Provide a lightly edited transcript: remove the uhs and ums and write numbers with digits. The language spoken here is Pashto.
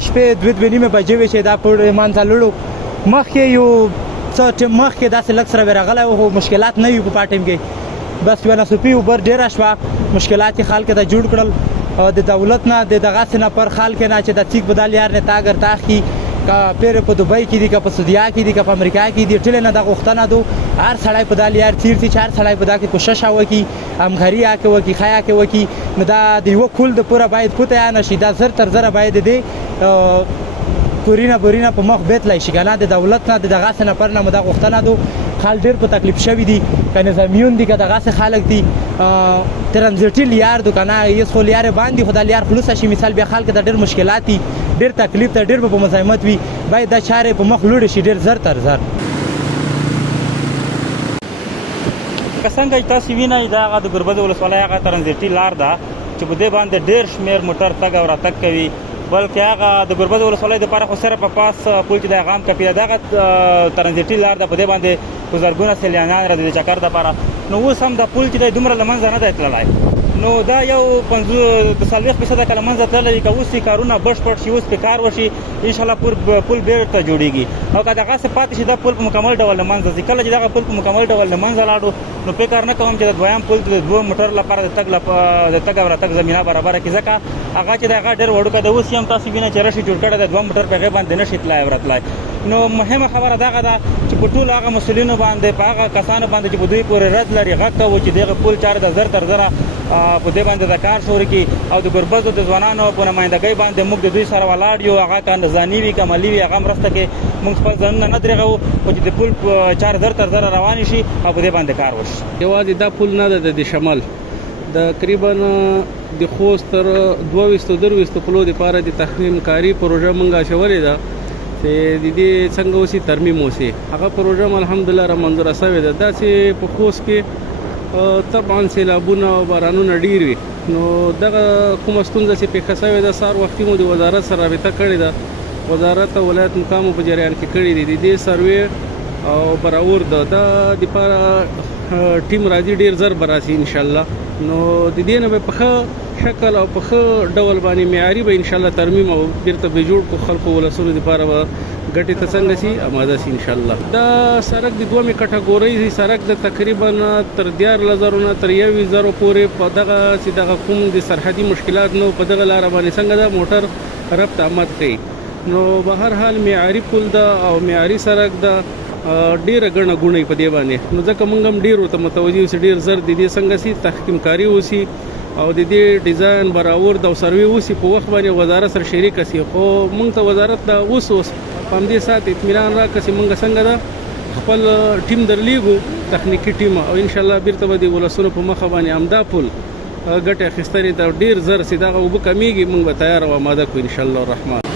شپې دوه نیمه بجې وې چې دا پر منځه لړو مخکې یو څه ټیم مخکې داسې لږ سره راغلی و خو مشکلات نه وي په پاټیم کې بس یوه ناڅاپي اوبر ډېره شوه مشکلات یې خلکو ته جوړ کړل د دولت نه د دغسې نه پر خلک نه چې د تیک بدل یار نه تاګر تاخ کی که پیر په دوبۍ کې دي که په سعودیا کې دي که په امریکا کې دي ټولې نه د غوښتنه دو هر سړی په دال یار تیر چې هر سړی په دا کې کوشش وکړي همکاري وکړي خیا وکړي نو دا د یوه کل د پوره باید پوته یا نشي دا زر تر زره باید دی بورینه په مخ بیتلی شي که نه د دولت نه د دغسې نه پر نه مو دا غوښتنه دو خلک ډېر په تکلیف شوي دي که نظامیون دي که دغسې خلک دي ترنزیټي لیار دو که نه یس خو لیارې باندې خو دا لیار خلوصه شي مثال بیا خلکو ته ډېر مشکلات دي ډېر تکلیف ته ډېر به په مزاحمت وي باید دا چارې په مخ لوړې شي ډېر زر تر زر که څنګه چې تاسو وینئ دا هغه د ګربز ولسوالۍ هغه ترنزیټي لار ده چې په دې باندې ډېر شمېر موټر تګ او راتګ کوي بلکې هغه د ګربز ولسوالۍ دپاره خو صرف په پاس پل چې د غام کپي ده دغه ترنزیټي لار ده په دې باندې خو زرګونه سیلانیان راځي د چکر دپاره نو اوس هم دا پل چې دی دومره له منځه نه دی تللی نو دا یو 40% که له منځه تللی که اوس یې کارونه بشپړ شي اوس پې کار وشي انشاءالله پل بېرته جوړېږي او که دغسې پاتې شي دا پل په مکمل ډول له منځه ځي کله چې دغه پل په مکمل ډول له منځه لاړو نو فکر نه کوم چې د دویم پل د دوه موټر لپاره د تګ او راتګ زمینه برابره کړي ځکه هغه چې د هغه ډېر وړوکی د اوس هم تاسو وینئ چې رشي جوړ کړی د دوه موټر په هغې باندې نه شي تللی او راتلی نو مهمه خبره دغه ده چې په ټولو هغه مسؤلینو باندې په هغه کسانو باندې چې په دوی پورې رد لري غږ کوو چې دغه پل چارې د زر تر زره په دې باندې د کار شروع کړي او د ګربزو د ځوانانو په نمایندګۍ باندې موږ د دوی سره ولاړ یو هغه که ځاني وي که مالي وي هغه مرسته کې موږ خپل ځانونه نه درېږو خو چې د پل چارې زر تر زره روانې شي او په دې باندې کار وشي یوازې دا پل نه ده د شمال د تقریبا د خوست تر 22-23 پلو دپاره د تخمیم کاري پروژه موږ اچولې ده چې د دې څنګه اوسي ترمیم اوسي هغه پروژه هم الحمدلله را منظوره سوې ده داسې په خوست کې طبعا سیلابونه او بارانونه ډېر وي نو دغه کومه ستونزه چې پیښه سوې ده سهار وختي مو د وزارت سره رابطه کړې ده وزارت او ولایت مقامو په جریان کې کړي دي د دې سروې او براور ده دا دپاره ټیم راځي ډېر زر به راسي انشاءالله نو د دې نه به په ښه شکل او په ښه ډول باندې معیاري به انشاءالله ترمیم او بیرته به جوړ کړو خلکو ولسونو دپاره به ګټې ته څنګه سي اماده سي انشاءالله دا سړک د دومې کټګورۍ سړک د تقریبا تر 14,000 نه تر 21,000 پورې په دغه چې دغه کوم د سرحدي مشکلات نو په دغه لاره باندې څنګه ده موټر ربط آمد کوي نو به هر حال معیاري پل ده او معیاري سړک ده ډیره ګڼه ګوڼه په دې باندې نو ځکه موږ هم ډېر ورته متوجه اوسو ډېر زر د دې څنګه سي تحکیم کاري اوسي او د دې ډیزاین برابر د سروې اوسي په وخت باندې وزارت سره شریک سي خو موږ ته وزارت د اوس په همدې ساعت اطمینان راکړي چې موږ څنګه ده خپل ټیم درلیږو تخنیکي ټیم او انشاءالله بیرته به د ولسونو په مخه باندې همدا پل ګټې اخیستنې ته ډېر زر چې دغه اوبه کمیږي موږ به تیار او آماده کړو انشاءالله الرحمن